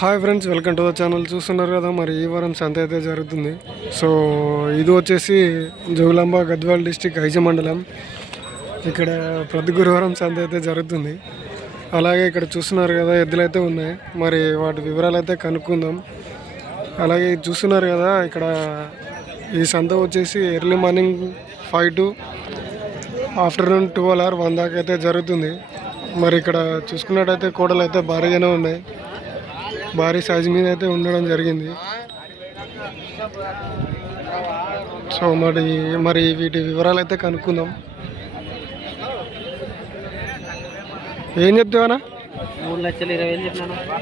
Hi friends welcome to the channel. చూస్తున్నారు కదా మరి ఈ వారం సంత అయితే జరుగుతుంది. సో ఇది వచ్చేసి జోగులాంబ గద్వాల్ డిస్టిక్ ఐజ మండలం. ఇక్కడ ప్రతి గురువారం సంత అయితే జరుగుతుంది. అలాగే ఇక్కడ చూస్తున్నారు కదా ఎద్దులైతే ఉన్నాయి. మరి వాటి వివరాలు అయితే కనుక్కుందాం. అలాగే చూస్తున్నారు కదా ఇక్కడ ఈ సంత వచ్చేసి early morning five to afternoon twelve hour one దాకా అయితే జరుగుతుంది. మరి ఇక్కడ చూసుకున్నట్టయితే కోడలు అయితే భారీగానే ఉన్నాయి. భారీ సైజు మీద అయితే ఉండడం జరిగింది. సో మరి మరి వీటి వివరాలు అయితే కనుక్కుందాం. ఏం చెప్తావనా మూడు లక్షలు ఇరవై వేలు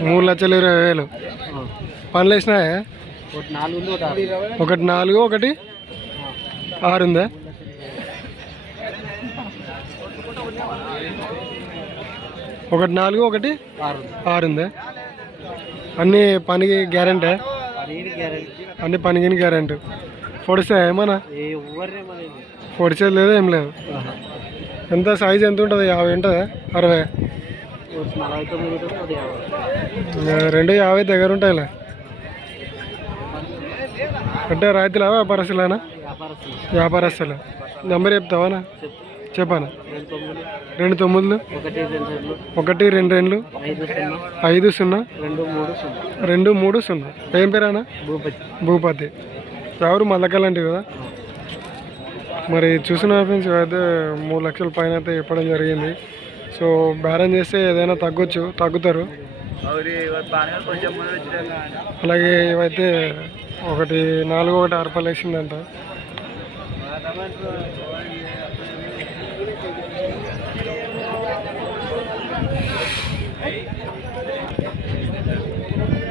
మూడు లక్షల ఇరవై వేలు. పనులు వేసినాయా? ఒకటి నాలుగు ఉంది ఒకటి ఆరు. ఒకటి నాలుగు ఒకటి ఆరు ఉందా? ఒకటి నాలుగు ఒకటి ఆరు ఉంది. అన్ని పనికి గ్యారెంటీ? అన్ని పనికి గ్యారెంటీ. పొడిస్తే ఏమన్నా. పొడిచేది లేదు ఏం లేదు. ఎంత సైజ్ ఎంత ఉంటుంది? యాభై ఉంటుందా? అరవై? రెండు యాభై దగ్గర ఉంటాయిలే. అంటే రైతులా వ్యాపారస్తులేనా? వ్యాపారస్తులు. నెంబర్ చెప్తావానా? చెప్పానా? రెండు తొమ్మిదిలు? ఒకటి రెండు రెండు? ఐదు సున్నా? రెండు మూడు సున్నా. ఏం పేరానా భూపతి భూపతి. ఎవరు? మల్లకల్లంటి కదా? మరి చూసిన ఫ్రెండ్స్ అయితే మూడు లక్షల పైన అయితే ఇప్పడం జరిగింది. సో బేరం చేస్తే ఏదైనా తగ్గొచ్చు తగ్గుతారు. అలాగే ఇవైతే ఒకటి నాలుగు ఒకటి ఆరు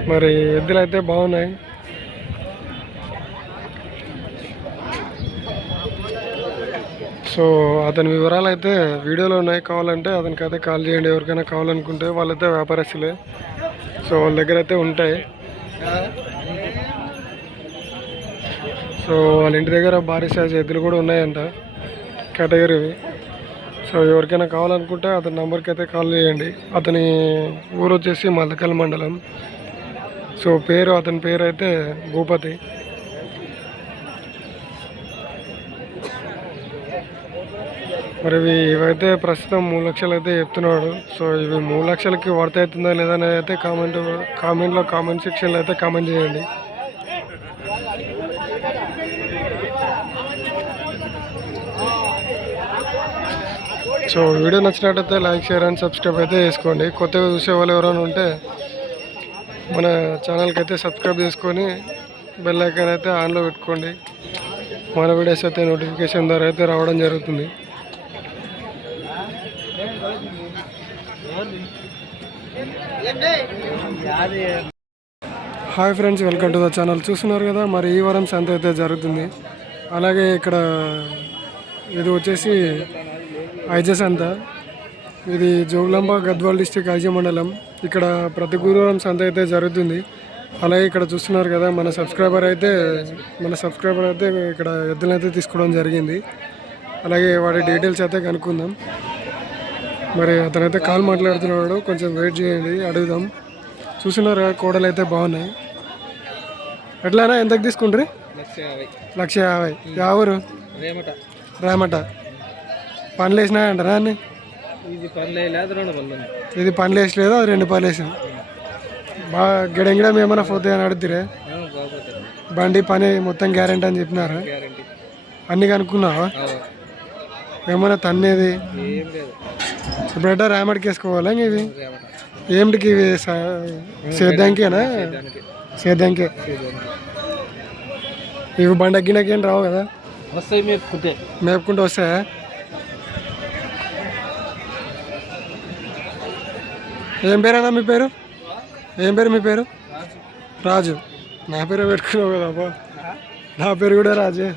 మరి ఎద్దులు అయితే బాగున్నాయి. సో అతని వివరాలు అయితే వీడియోలో ఉన్నాయి. కావాలంటే అతనికి అయితే కాల్ చేయండి. ఎవరికైనా కావాలనుకుంటే వాళ్ళైతే వ్యాపారస్తులే. సో వాళ్ళ దగ్గర అయితే ఉంటాయి. సో వాళ్ళ ఇంటి దగ్గర భారీ సైజ్ ఎద్దులు కూడా ఉన్నాయంట. కేటగిరీవి సో ఎవరికైనా కావాలనుకుంటే అతని నెంబర్కి అయితే కాల్ చేయండి. అతని ఊరు వచ్చేసి మల్లకల్ మండలం. సో పేరు అతని పేరు అయితే భూపతి. మరి ఇవి ఇవైతే ప్రస్తుతం మూడు లక్షలు అయితే చెప్తున్నాడు. సో ఇవి మూడు లక్షలకి వర్త్ అవుతుందా లేదా అనేది అయితే కామెంట్ కామెంట్లో కామెంట్ సెక్షన్లో అయితే కామెంట్ చేయండి. సో వీడియో నచ్చినట్టయితే లైక్ షేర్ అండ్ సబ్స్క్రైబ్ అయితే చేసుకోండి. కొత్తగా చూసే వాళ్ళు ఎవరైనా ఉంటే మన ఛానల్కి అయితే సబ్స్క్రైబ్ చేసుకొని బెల్ ఐకాన్ అయితే ఆన్లో పెట్టుకోండి. మన వీడియోస్ అయితే నోటిఫికేషన్ ద్వారా అయితే రావడం జరుగుతుంది. Hi friends welcome to the channel చూస్తున్నారు కదా మరి ఈ వారం సంత అయితే జరుగుతుంది. అలాగే ఇక్కడ ఇది వచ్చేసి ఐజెస్ అంతా ఇది జోగులాంబ గద్వాల్ డిస్టిక్ ఐజ మండలం. ఇక్కడ ప్రతి గురువారం సంత అయితే జరుగుతుంది. అలాగే ఇక్కడ చూస్తున్నారు కదా మన సబ్స్క్రైబర్ అయితే మన సబ్స్క్రైబర్ అయితే ఇక్కడ ఎద్దులను అయితే తీసుకోవడం జరిగింది. అలాగే వాటి డీటెయిల్స్ అయితే కనుక్కుందాం. మరి అతనైతే కాల్ మాట్లాడుతున్నాడు కొంచెం వెయిట్ చేయండి అడుగుదాం. చూస్తున్నారు కదా కోడలు అయితే బాగున్నాయి. ఎట్లానా ఎంతకు తీసుకుంటారు? లక్ష యాభై. యావరు రేమట. రామట. పనులు వేసినాయంటారా అన్ని? ఇది పనులు వేసలేదు అది రెండు పనులు వేసాం బాగా గిడంగిడం ఏమైనా పోతాయి అని అడుగుతురే? బండి పని మొత్తం గ్యారెంటీ అని చెప్పినారు. అన్ని కనుక్కున్నావా? ఏమైనా తన్నేది? ఇప్పుడు ఎట్టా రామడికి వేసుకోవాలా ఇవి? ఏమిటికి ఇవి సేద్యానికేనా? సేద్యానికే. ఇవి బండి ఎక్కినాకేం రావు కదా? వస్తాయి మీరు కుట్టే మేపుకుంటూ వస్తాయా? ఏం పేరేనా మీ పేరు? ఏం పేరు మీ పేరు? రాజు. నా పేరు పెట్టుకున్నావు కదా అబ్బా. నా పేరు కూడా రాజే.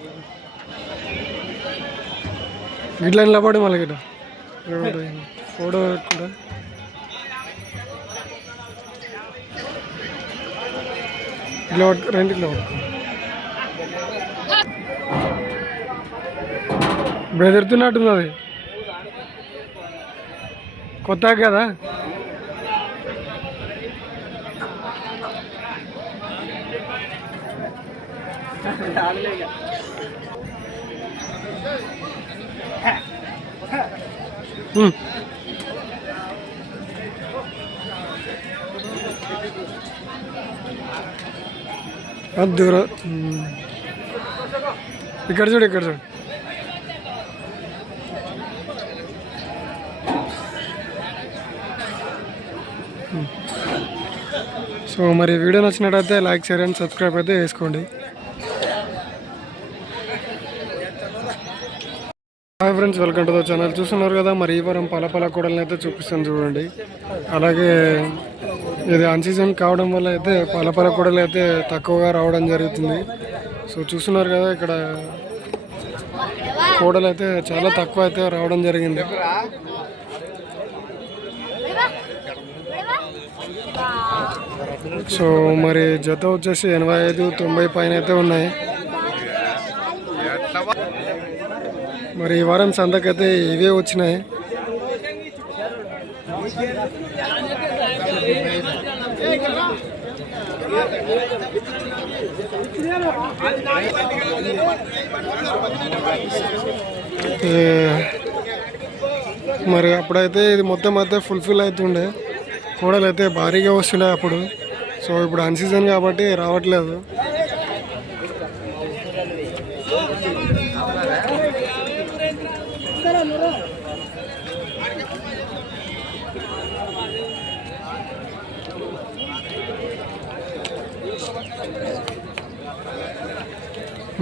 గిట్ల నిలబడి మళ్ళీ గిట్ట ఫోటో పెట్టుకుంటా. ఇట్లా పట్టుకో రెండు ఇట్లా పట్టుకో. బెదిరుతున్నట్టుంది అది కొత్త కదా ఉమ్. అది దూర. ఇక్కడ చూడు ఇక్కడ చూడు. సో మరి వీడియో నచ్చినట్టయితే లైక్ షేర్ అండ్ సబ్స్క్రైబ్ అయితే వేసుకోండి friends welcome to the channel చూస్తున్నారు కదా మరి ఈ వారం పలపల కూడలను అయితే చూపిస్తాను చూడండి. అలాగే ఇది అన్ సీజన్ కావడం వల్ల అయితే పలపల కూడలు అయితే తక్కువగా రావడం జరుగుతుంది. సో చూస్తున్నారు కదా ఇక్కడ కూడలు అయితే చాలా తక్కువ అయితే రావడం జరిగింది. సో మరి జత వచ్చేసి ఎనభై ఐదు తొంభై పైన అయితే ఉన్నాయి. మరి ఈ వారం సంతకైతే ఇవే వచ్చినాయి. మరి అప్పుడైతే ఇది మొత్తం అయితే ఫుల్ఫిల్ అవుతుండే కూడలు అయితే భారీగా వస్తుండే అప్పుడు. సో ఇప్పుడు అన్సీజన్ కాబట్టి రావట్లేదు.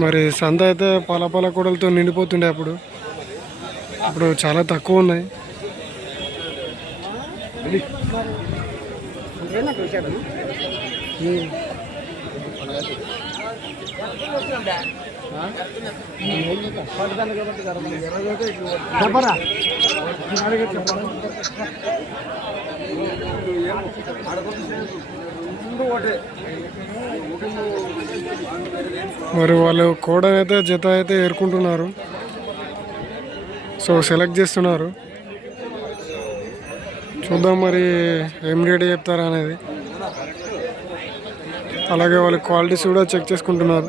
మరి సంత అయితే పాల పాల కూడలతో నిండిపోతుండే అప్పుడు. ఇప్పుడు చాలా తక్కువ ఉన్నాయి. మరి వాళ్ళు కోడనైతే జత అయితే ఏరుకుంటున్నారు. సో సెలెక్ట్ చేస్తున్నారు. చూద్దాం మరి ఏం రేట్ చెప్తారా అనేది. అలాగే వాళ్ళ క్వాలిటీస్ కూడా చెక్ చేసుకుంటున్నారు.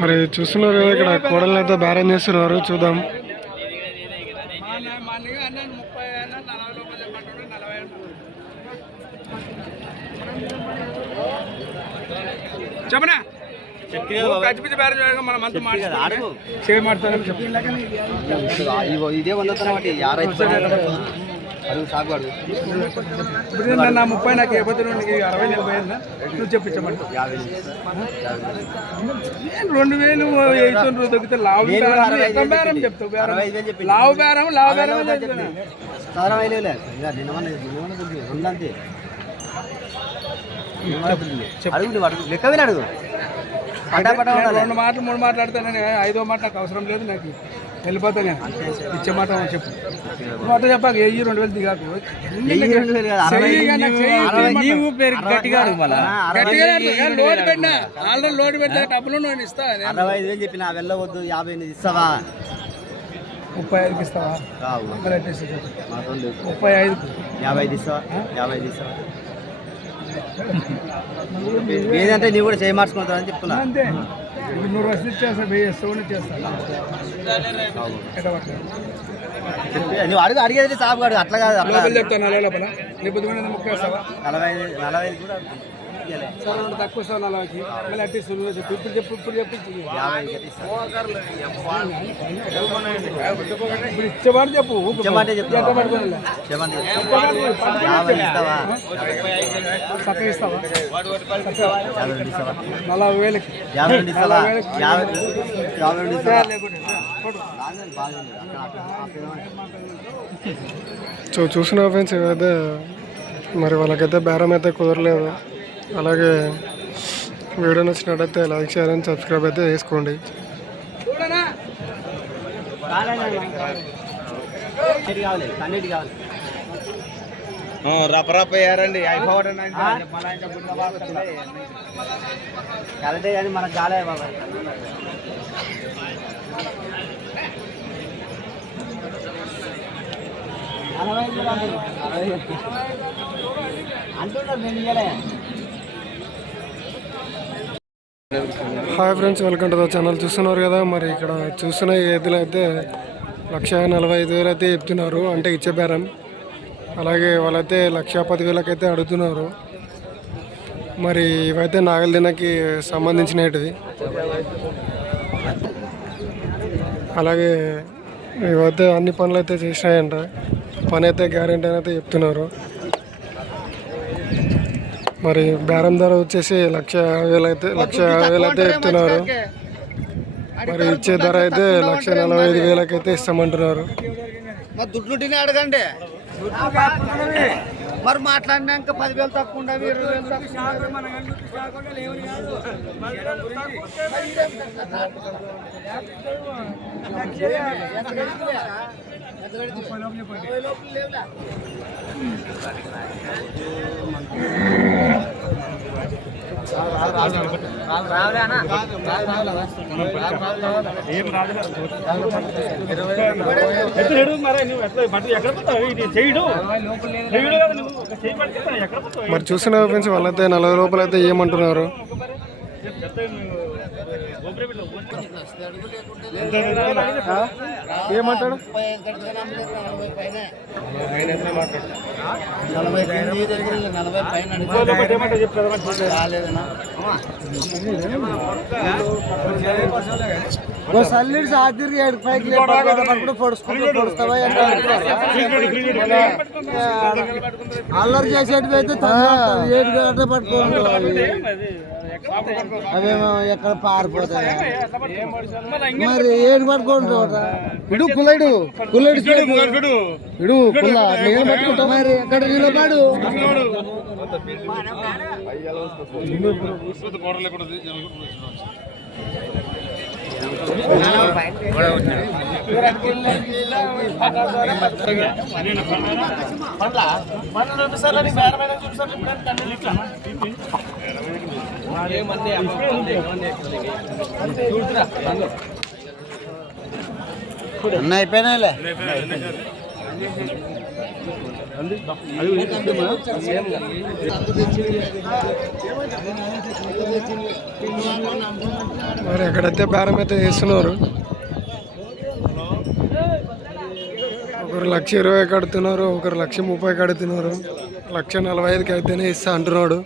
మరి చూస్తున్నారు కదా ఇక్కడ కోడలను అయితే బేరం చేస్తున్నారు చూద్దాం. చెప్పనా? ఇదే వంద బట్టి ఇప్పుడు నా ముప్పై నాకు పొద్దు నీకు అరవై నలభై అయిందా? నువ్వు చెప్పించమంట నేను రెండు వేలు ఎయితు దొరికితే లావు బేరం చెప్తావు? బేరం లావు బేరం లావు బేరం రెండు మాటలు మూడు మాట్లాడతాను ఐదో మాట నాకు అవసరం లేదు నాకు. వెళ్ళిపోతా నేను ఇచ్చే మాట చెప్పు. మాట చెప్పాక వెయ్యి రెండు వేలు దిగాకు. లోడ్ పెట్టినా. ఆల్రెడీ లోడ్ పెట్టా డబ్బులు నేను ఇస్తా నేను. అరవై ఐదు వేలు చెప్పిన వెళ్ళవద్దు యాభై ఎనిమిది ఇస్తావా? ముప్పై ఐదుకి ఇస్తావా? ఇస్తావు ముప్పై ఐదుకు యాభై తీస్తావా యాభై తీస్తావా ఏదంటే నీవు కూడా చేయి మార్చుకుంటావు చెప్తున్నా. అంతే. నూరు రసీదు ఇచ్చేస్తా వెయ్యి ఇస్తావు చేస్తాను నువ్వు అడుగు అడిగేది సాగు అడుగు అట్లా కాదు అట్లా చెప్తాను నలభై లోపల ఇస్తావా నలభై నలభై. కూడా రెండు తక్కువ ఇస్తావు నలభైకి మళ్ళీ అట్టి సులువు చెప్పు ఇప్పుడు చెప్పు ఇప్పుడు. ఇప్పుడు ఇచ్చేవాడు చెప్పు యాభై ఇస్తావా? నలభై వేలకి. సో చూసిన ఫ్రెండ్స్ ఇవైతే మరి వాళ్ళకైతే బేరం అయితే కుదరలేదు. అలాగే వీడియో నచ్చినట్టయితే లైక్ షేర్ అండ్ సబ్స్క్రైబ్ అయితే చేసుకోండి. చూడనా? అన్నిటి కావాలి అన్నిటి కావాలి రపరప అయ్యారండి అయిపోవడం కరెక్టే కానీ మనకు కాలే బాబా అంటున్నారు. నేను ఇయ్యలే. Hi friends welcome to the channel చూస్తున్నారు కదా మరి ఇక్కడ చూస్తున్న ఏదులు అయితే లక్ష నలభై ఐదు వేలు అయితే చెప్తున్నారు అంటే ఇచ్చే బేరం. అలాగే వాళ్ళైతే లక్ష పది వేలకైతే అడుగుతున్నారు. మరి ఇవైతే నాగలదినకి సంబంధించినవి అలాగే ఇవైతే అన్ని పనులు అయితే చేసినాయంట. పని అయితే గ్యారెంటీ అయితే చెప్తున్నారు. మరి బేరం ధర వచ్చేసి లక్ష యాభై వేలు అయితే లక్ష యాభై వేలు అయితే చెప్తున్నారు. మరి ఇచ్చే ధర అయితే లక్ష నలభై ఐదు వేలకైతే ఇస్తామంటున్నారు. మరి దుడ్లుంటేనే అడగండి. మరి మాట్లాడినాక పదివేలు తక్కువ ఉండవు ఇరవై వేలు తక్కువ మరి చూసిన ఫ్రెండ్స్ వాళ్ళైతే నలభై రూపాయలు అయితే ఏమంటున్నారు ఏమంటాడు? నలభై పైన నలభై పైన సల్లిడి ఏడు పైకి పడుకుంటూ పొడుచుకుంటూ పొడుస్తావా అల్లరి చేసేటివి అయితే ఏడు గంట పట్టుకోండి అవేమో ఎక్కడ పారిపోతాయి? మరి ఏడు పట్టుకోండి ఇడు కుల్లడు. కుల్లడు ఇడు కుల్ల. నేను పట్టుకుంటా మరి ఎక్కడ నిలబడు? అన్న అయిపోయినాయిలే. మరి ఎక్కడైతే బేరం అయితే వేస్తున్నారు ఒకరు లక్ష ఇరవై కడుతున్నారు ఒకరు లక్ష ముప్పై కడుతున్నారు లక్ష నలభై ఐదుకి అయితేనే ఇస్తా అంటున్నాడు.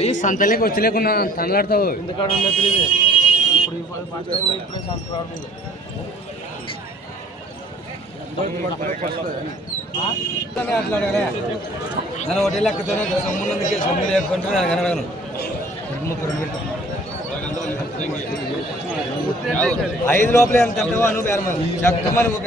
ఇది సంతలేకి వచ్చి లేకున్నా తనలాడతావు. నన్ను ఒకటి లెక్కతోనే సొమ్ము ఉన్నందుకే సొమ్ము లేకుంటే నాకు కనగను ముప్పై రెండు ఐదు లోపల ఎంత అంటావో నువ్వు బేరమని ఒక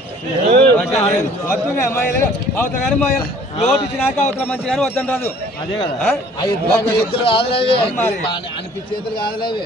మన కాదు అవతల కానీ లోటు ఇచ్చినాక అవతల మంచి కానీ వద్దని రాదు. అదే కదా. చేతులు కాదులేవి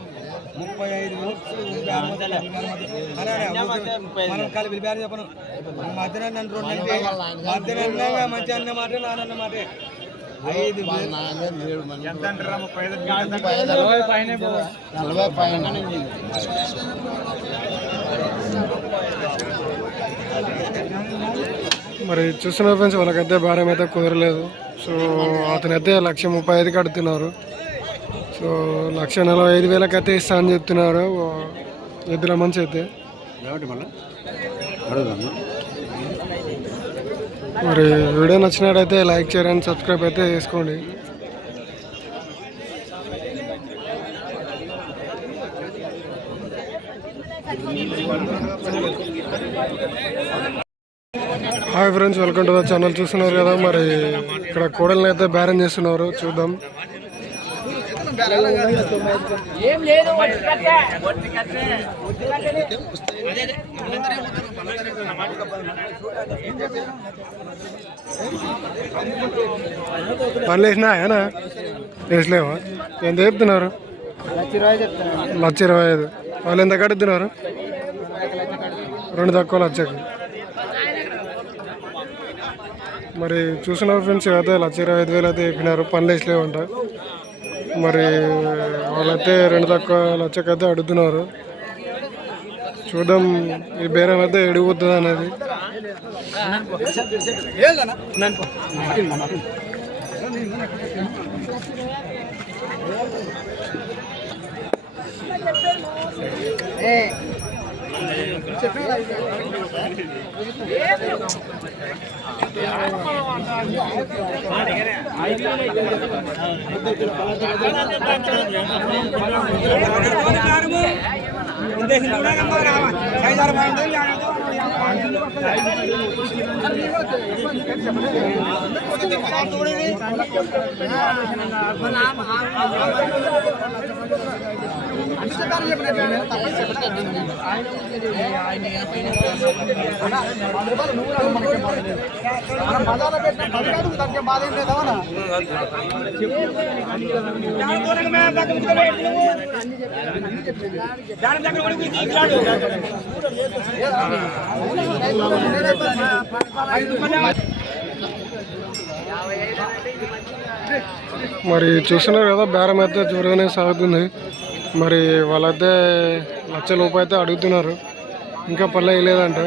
ముప్పై ఐదు మనం కలిపి పేరు చెప్పను. మధ్యన నన్ను రెండు మధ్యన మంచి అన్న మాట నాన్న మాట. ఐదు నలభై పైన. మరి చూస్తున్నారు ఫ్రెండ్స్ వాళ్ళకైతే భారం అయితే కుదరలేదు. సో అతనైతే లక్ష ముప్పై ఐదు కడుతున్నారు. సో లక్ష నలభై ఐదు వేలకి అయితే ఇస్తా అని చెప్తున్నారు. ఎద్దుల మంచి అయితే. మరి వీడియో నచ్చినట్టయితే లైక్ చేయండి సబ్స్క్రైబ్ అయితే చేసుకోండి. Hi friends welcome to the channel చూస్తున్నారు కదా మరి ఇక్కడ కోడల్ని అయితే బేరం చేస్తున్నారు. చూద్దాం. పనులు వేసినా ఏనా వేసలేవా? ఎంత చెప్తున్నారు? లక్ష ఇరవై ఐదు. వాళ్ళు ఎంత కడుతున్నారు? రెండు తక్కువ లచ్చకు మరి చూసిన ఫ్రెండ్స్ అయితే లక్ష ఇరవై ఐదు వేలు అయితే చెప్పినారు పనులు వేసలేవంట. మరి వాళ్ళైతే రెండు తక్కువ లచ్చకైతే అడుగుతున్నారు. చూద్దాం ఈ బేరం అయితే ఎడిగిపోతుంది అనేది. చెప్పలేదు మరి చూస్తున్నారు కదా బేరం అయితే జోరుగానే సాగుతుంది. మరి వాళ్ళైతే లక్ష లోపు అయితే అడుగుతున్నారు. ఇంకా పల్లె వేయలేదంట.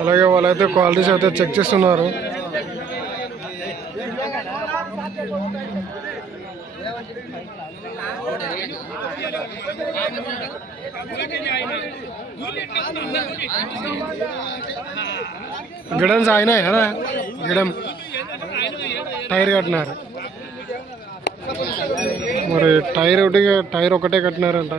అలాగే వాళ్ళైతే క్వాలిటీస్ అయితే చెక్ చేస్తున్నారు. గిడమ్స్ అయినాయి కదా గిడం టైర్ కట్టినారు మరి టైర్ ఒకటి టైర్ ఒకటే కట్టినారంట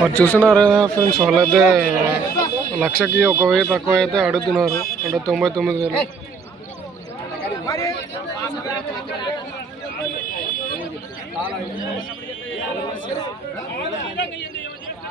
మరి చూసినారు ఫ్రెండ్స్ వాళ్ళైతే లక్షకి ఒక వెయ్యి తక్కువ అయితే అడుగుతున్నారు. అంటే తొంభై తొమ్మిది వేలు.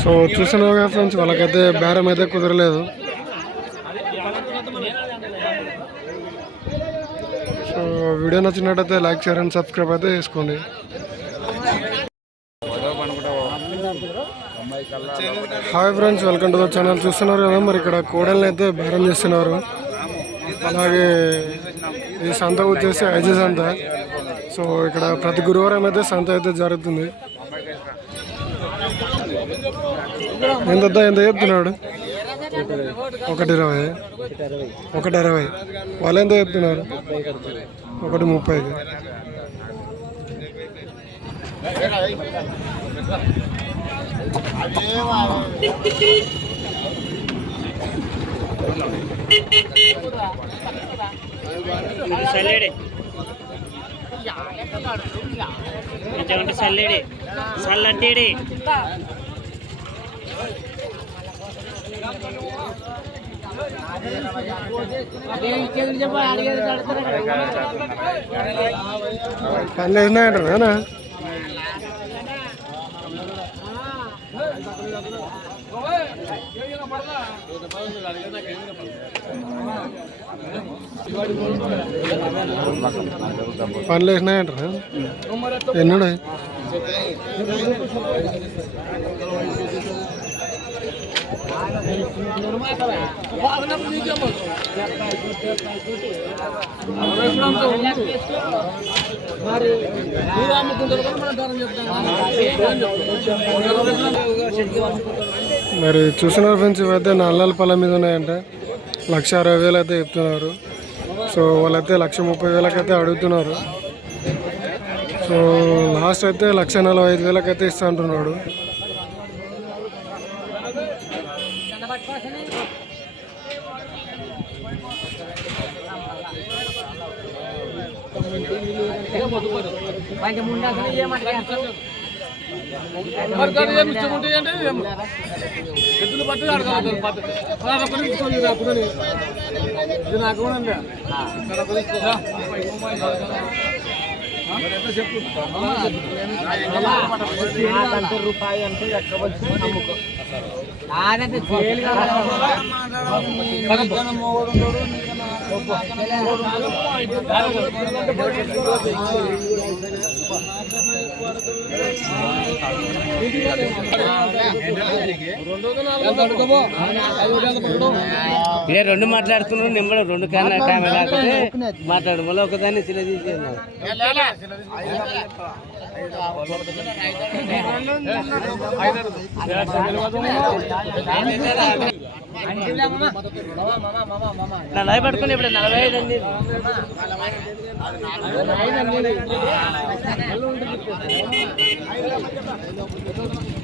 సో చూస్తున్నావు ఫ్రెండ్స్ వాళ్ళకైతే బేరం అయితే కుదరలేదు. సో వీడియో నచ్చినట్టయితే లైక్ షేర్ అండ్ సబ్స్క్రైబ్ అయితే చేసుకోండి. Hi friends welcome to the channel చూస్తున్నారు కదా మరి ఇక్కడ కోడల్ని అయితే బేరం చేస్తున్నారు. అలాగే ఈ సంత వచ్చేసి ఐజీ సంత సో ఇక్కడ ప్రతి గురువారం అయితే సంత అయితే జరుగుతుంది. ఎంత ఎంత చెప్తున్నాడు? ఒకటి ఇరవై. ఒకటి అరవై. వాళ్ళు ఎంత చెప్తున్నారు? ఒకటి ముప్పైకి. సల్లేడే ఇటువంటి సల్లేడే సల్లడ్డేడే పనులు పనులు వేసినాయంటారా ఎన్నుడు మరి మరి చూస్తున్నారు ఫ్రెండ్స్ ఇవైతే నల్లల పొలం మీద ఉన్నాయంట. లక్ష అరవై వేలు అయితే చెప్తున్నారు. సో వాళ్ళైతే లక్ష ముప్పై వేలకైతే అడుగుతున్నారు. సో లాస్ట్ అయితే లక్ష నలభై ఐదు వేలకైతే ఇస్తా అంటున్నాడు ఎద్దులు పట్టి అడగాలి పద్ధతి. అదొకటి తీసుకోండి అప్పుడు ఇది నాకు కూడా ఎంత చెప్పు రూపాయి అంటే నమ్ముకో ఇదే రెండు మాట్లాడుతున్నారు నిమ్మడు రెండు కన్నా కాకపోతే మాట్లాడు మళ్ళీ ఒకదాన్ని తీసేయండి నలభై పట్టుకుని ఇప్పుడు నలభై ఐదు అండి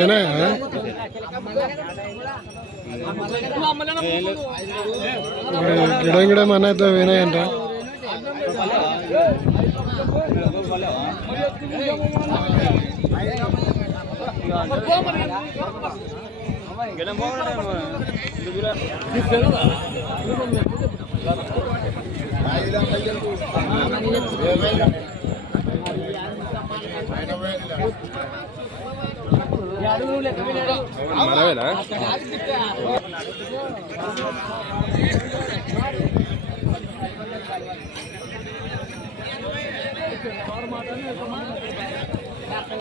వినయ్ గిడం గిడం అనేది వినయ్ అంట గిడం మనవేనా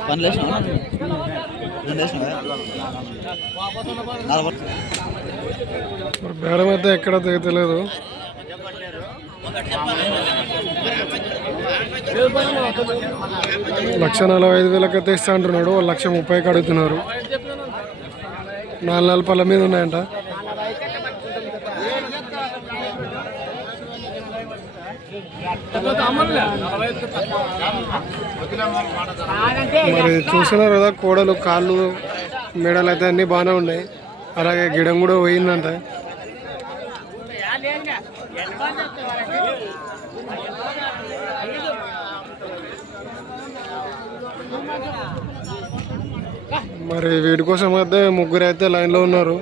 పని లేసినా బేరం అయితే ఎక్కడ తెగతలేదు లక్ష నలభై ఐదు వేలకి అయితే ఇస్తా అంటున్నాడు వాళ్ళు లక్ష ముప్పైకి అడుగుతున్నారు. నాలుగు నాలుగు పళ్ళ మీద ఉన్నాయంట. మరి చూస్తున్నారు కదా కోడలు కాళ్ళు మెడలు అయితే అన్నీ బాగానే ఉన్నాయి. అలాగే గిడం కూడా పోయిందంట. మరి వీటి కోసం అయితే ముగ్గురు అయితే లైన్లో ఉన్నారు.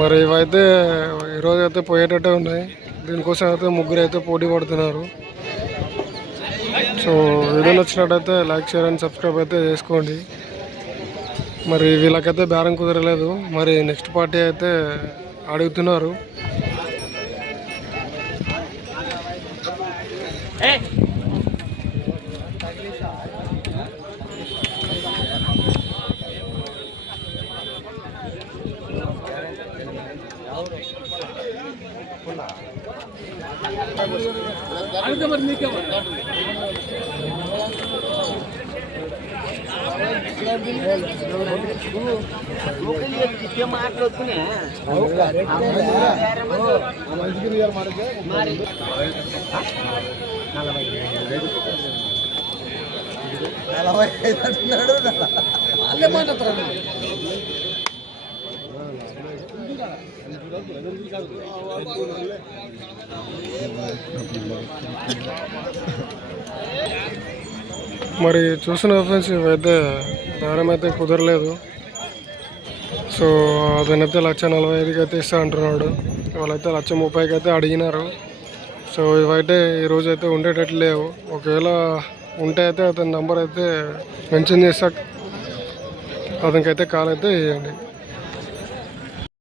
మరి ఇవైతే ఈరోజు అయితే పోయేటట్టే ఉన్నాయి. దీనికోసం అయితే ముగ్గురు అయితే పోటీ పడుతున్నారు. సో వీడియో నచ్చినట్టయితే లైక్ షేర్ అండ్ సబ్స్క్రైబ్ అయితే చేసుకోండి. మరి వీళ్ళకైతే బేరం కుదరలేదు. మరి నెక్స్ట్ పార్టీ అయితే అడుగుతున్నారు. నలభై ఐదు అంటున్నాడు వాళ్ళే మాట్లాడతారు మరి చూసిన ఫ్రెండ్స్ ఇవైతే దారం అయితే కుదరలేదు. సో అతనైతే లక్ష నలభై ఐదుకి అయితే ఇస్తా అంటున్నాడు. వాళ్ళైతే లక్ష ముప్పైకి అయితే అడిగినారు. సో ఇవైతే ఈరోజు అయితే ఉండేటట్లు లేవు. ఒకవేళ ఉంటే అయితే అతని నంబర్ అయితే మెన్షన్ చేస్తా. అతనికైతే కాల్ అయితే వేయండి